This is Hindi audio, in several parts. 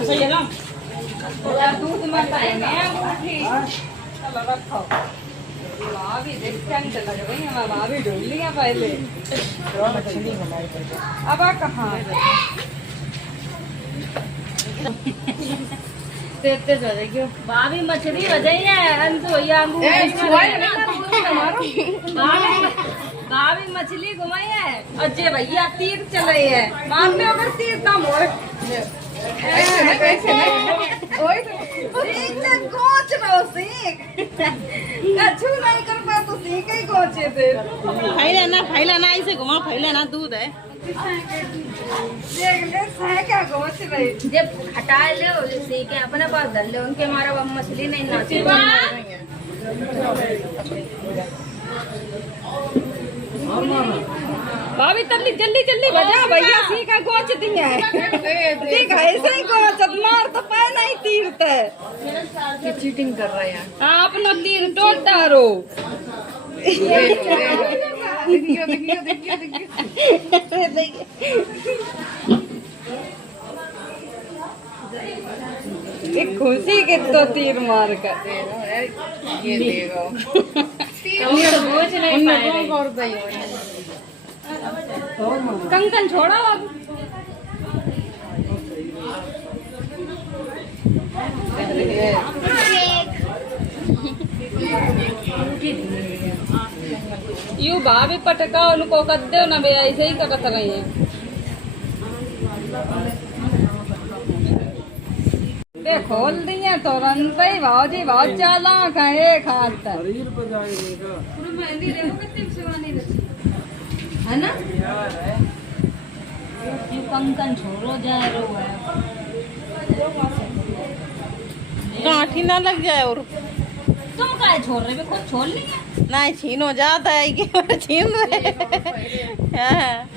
सही है ना? दूध मत रखो भाभी देखते लग रही है भाभी ढूंढ लिया पहले अब कहाँ भाभी मछली बजाई है अंशु भैया भाभी मछली घुमाई है अजय भैया तीर चले है मान में अगर तीर ना मोड़ कैसे गोच रहो सीख कछु नहीं कर पा तो सीख ही गोचे थे फैलाना ऐसे घुमा फैलाना दूध है देख ले सह क्या गोच रही जब हटा ले सीखे अपने पास धर ले उनके हमारा मछली नहीं नाचे भाभी तल्ली जल्दी जल्दी बजा भैया सीखा गोच दिया है ठीक है ऐसे ही गोच मार तो पाए नहीं तीरते ये चीटिंग कर रहे हैं हाँ अपना तीर टोट डारो एक खुशी के तो तीर मार कर ये देखो सोच नहीं पाए कंकन छोड़ा अब यू भाभी पटका उनको कर दो ना भैया ऐसे ही करत रही है खोल दिया तुरंत ही भाजी बहुत चाला कहे खाता है ना ये कंकन छोड़ो जा रो है काठी ना लग जाए और तुम क्या छोड़ रहे हो खुद छोड़ लिया नहीं छीन हो जाता है कि छीन रहे हाँ।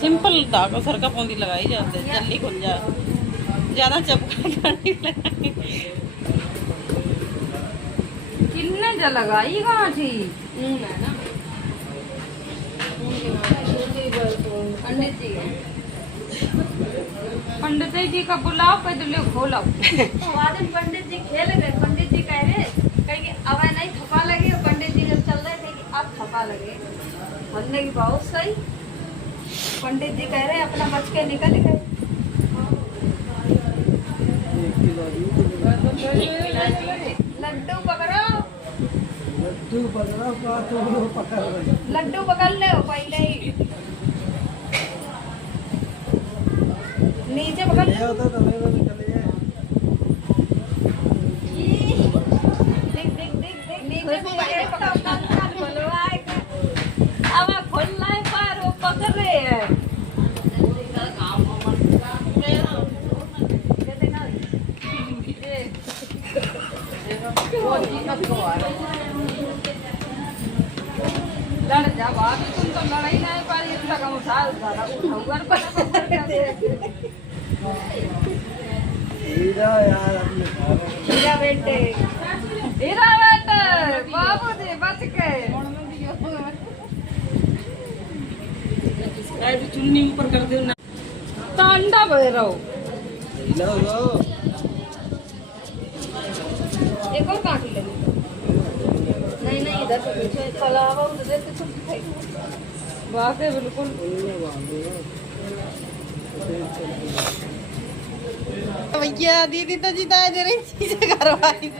सिंपल धागा सर का पौंदी लगाई जाते हैं जल्दी खुल जा ज्यादा चपका कितने जा लगाई कहाँ थी पंडित जी का बुलाओ पहले खोलो पंडित जी खेल गए पंडित जी कह रहे कहीं अब नहीं थपा लगे पंडित जी जब चल रहे थे कि अब थपा लगे हमने की बहुत सही पंडित जी कह रहे अपना बच के निकल गए लड्डू पकड़ो लड्डू पकड़ ले पहले ही नीचे पकड़ अब खुल रहा पर वो पकड़ रहे हैं लड़ जा बात तुम तो लड़ाई नहीं पा रही इतना कम उठा ऊपर पर हीरा बेटे बाबू जी बच गए चुन्नी ऊपर कर दो ना तांडा बह रहो एक और काटी लगी नहीं नहीं इधर से पीछे फलावा उधर से छुप खाई वाकई बिल्कुल भैया दीदी तो जीता दे रही चीजें करवाई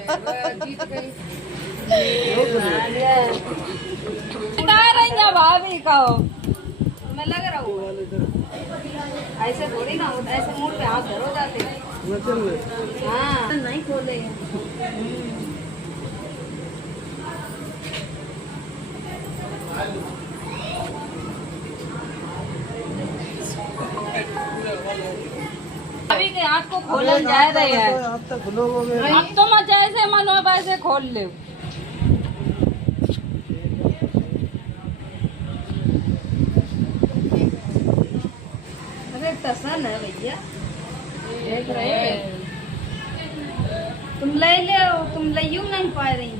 भाभी का मैं लग रहा हूँ ऐसे थोड़ी ना होता ऐसे मुंह पे हाथ धरो जाते हाँ नहीं खोले अभी के आँख को खोलन जा रहे हैं। अब तो मैं जैसे मन हो वैसे खोल ले। अरे टसन है भैया देख रहे हैं। तुम ले ले तुम लियो नहीं पा रही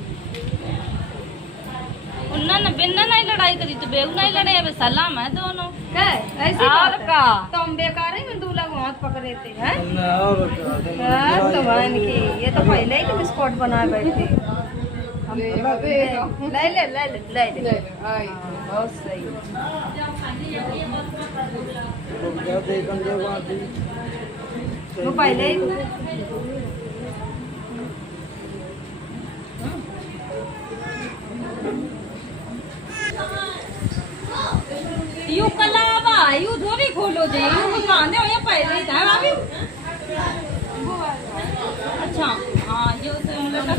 उन्ना बिन्ना नहीं लड़ाई करी तो बेऊ नहीं लड़े अब सलाम है दोनों क्या ऐसी और बात है? का तो हम बेकार ही में दूल्हा को हाथ पकड़े थे हैं हाँ, तो बहन की ये तो पहले ही तुम स्पॉट बनाए बैठे हम ले ले ले ले ले ले हाँ, बहुत सही वो पहले ही यू कलावा यू थोड़ी खोलो जे यू कांदे हो या पहले ही था अभी। अच्छा हाँ ये तो हम लोग का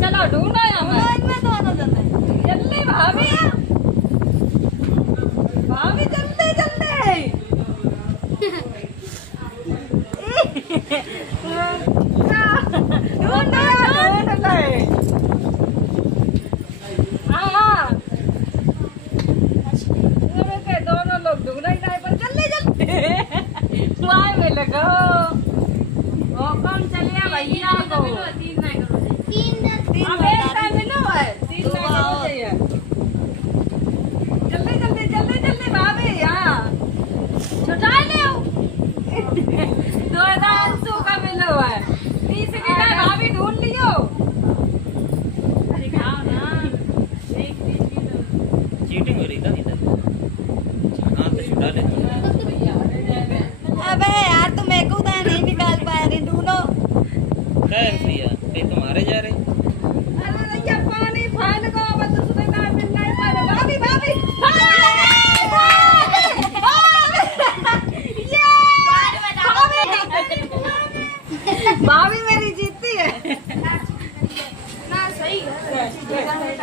चलो ढूंढो जल्दी भाभी भाभी जल्दी जल्दी ढूंढ ले हाँ दोनों लोग ढूंढ रहे पर जल्दी जल्दी वाई में लगो ओ कम चलिए भैया को जल्दी जल्दी जल्दी जल्दी भाभी हाँ छुटा ले 2,000 का मिलो है 30 का भाभी ढूंढ लियो दिखाओ ना चीटिंग हो रही था इधर हाँ तो छुटा ले अबे यार तुम एक उधर नहीं निकाल पा रही ढूंढो क्या है भैया कहीं तुम्हारे जा रहे अरे भैया पानी फान को बस उसमें ना मिलना ही पाए भाभी भाभी भाभी मेरी जीतती है ना सही है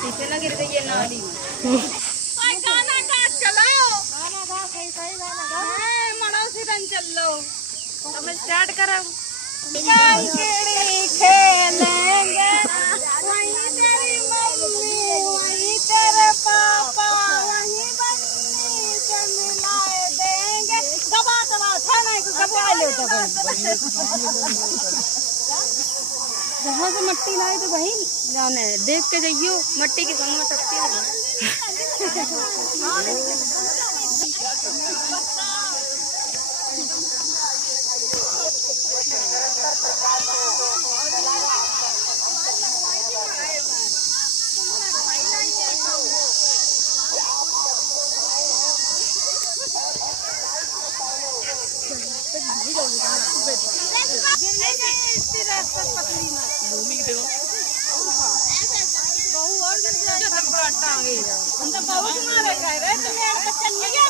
पीछे ना गिर गई है नाली गाना गा चलाओ गाना गा सही सही गाना गा मड़ौसी रन चल लो अब स्टार्ट करो कंकड़ी खेलेंगे वहीं तेरी मम्मी वहीं तेरे पापा वहीं बन्नी से मिलाए देंगे दबा दबा थाना को दबा ले तो जहाँ से मट्टी लाए तो वही जाने देख के जाइयो मट्टी की संग में सकती है बहुत मारे गए रे तुम्हें चल गया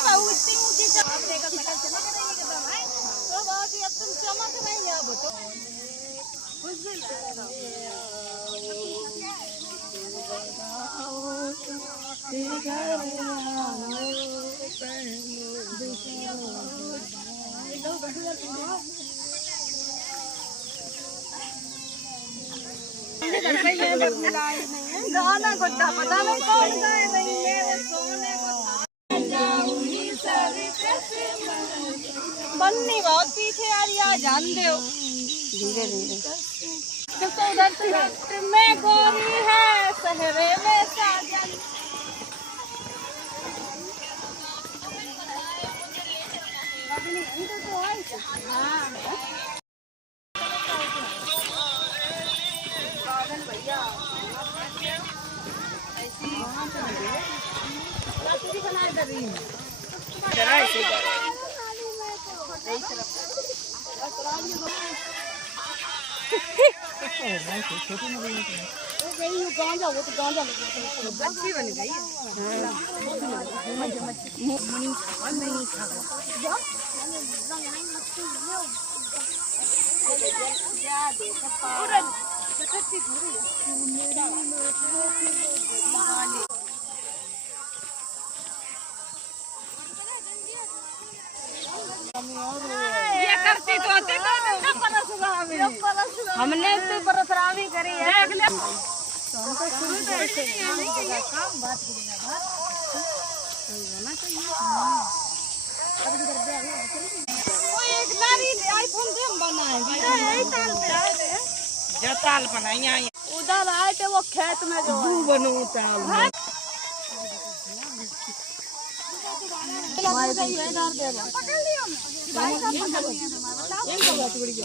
तुम चमक नहीं है अब तो गाना कुछ पता नहीं कौन गाए नहीं मेरे सोने को बन्नी बहुत पीछे आ रही है जान दो धीरे धीरे तो उधर से रात में गोरी है सहरे में साजन भैया ऐसी बनाए कर रही अच्छी बन गई ये करती तो होती हमने तो परसरामी करी है काम बात एक नारी आईफोन से हम बनाए जो ताल बनाई आई उधर आए थे वो खेत में जो बनो ताल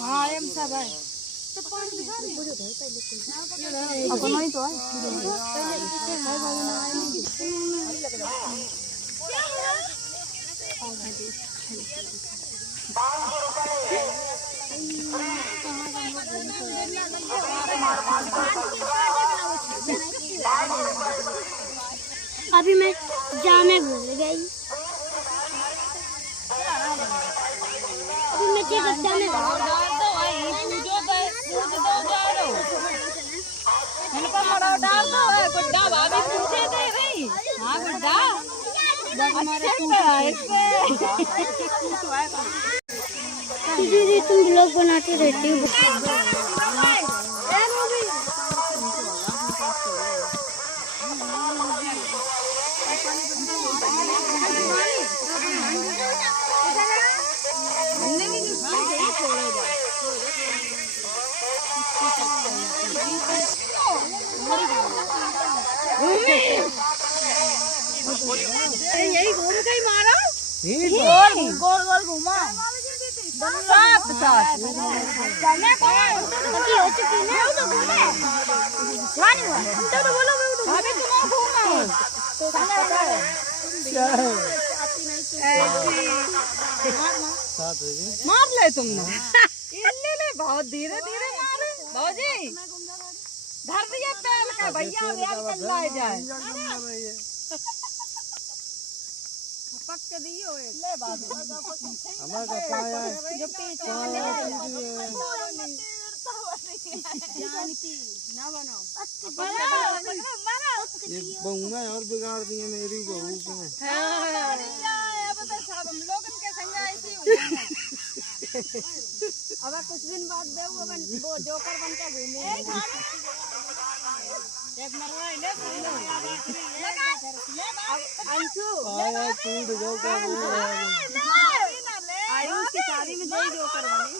हाँ एम सब है अपना ही तो है अभी मैं जाने भूल गई अभी मैं क्या जाने डाल दो गुड्डा भाभी पूछे थे भाई हाँ गुड्डा दीदी तुम ब्लॉग बनाती रहती हो यही घूम के ही मारा गोल गोल घुमा साथ साथ जाने को हो चुकी है तो घूमे वानी हुआ हम तो बोलो अभी तुम घूमो तो मार ले तुमने ले बहुत धीरे धीरे मारे भौजी धर दिया पैर का भैया चल जाए पक के दियो ले बात हमारा का पाया जो पीछे जानती ना बनाओ ये बहुना और बिगाड़ दिए मेरी बहू को मैं अब तो सब हम लोग के संग ऐसी अब कुछ दिन बाद दे वो जोकर बन के घूमे एक मरवा ले अंशु आया टूट जाओ का आयु की शादी में दे जोकर बनी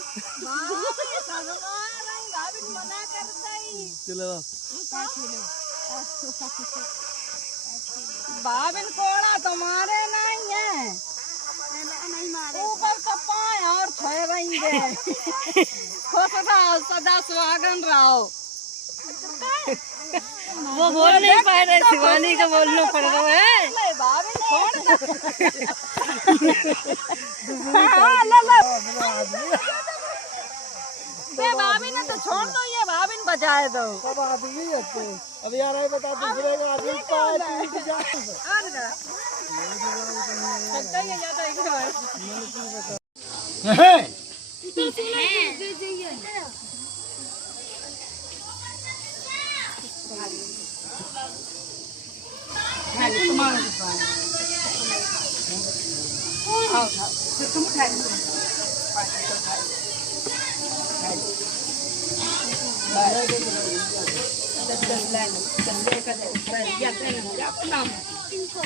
भाभी मना कर दई चलो भाभी कोड़ा तुम्हारे नहीं है ऊपर का पाए और छोए रहेंगे खुश रहो सदा सुहागन रहो वो बोल नहीं पा रहे शिवानी का बोलना पड़ रहा है भाभी ने तो छोड़ दो ये भाभी ने बचाए दो कब आदमी है तो अब यार ये बता दूसरे का आदमी पाए टूट जाए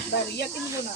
Dari yakin ko na.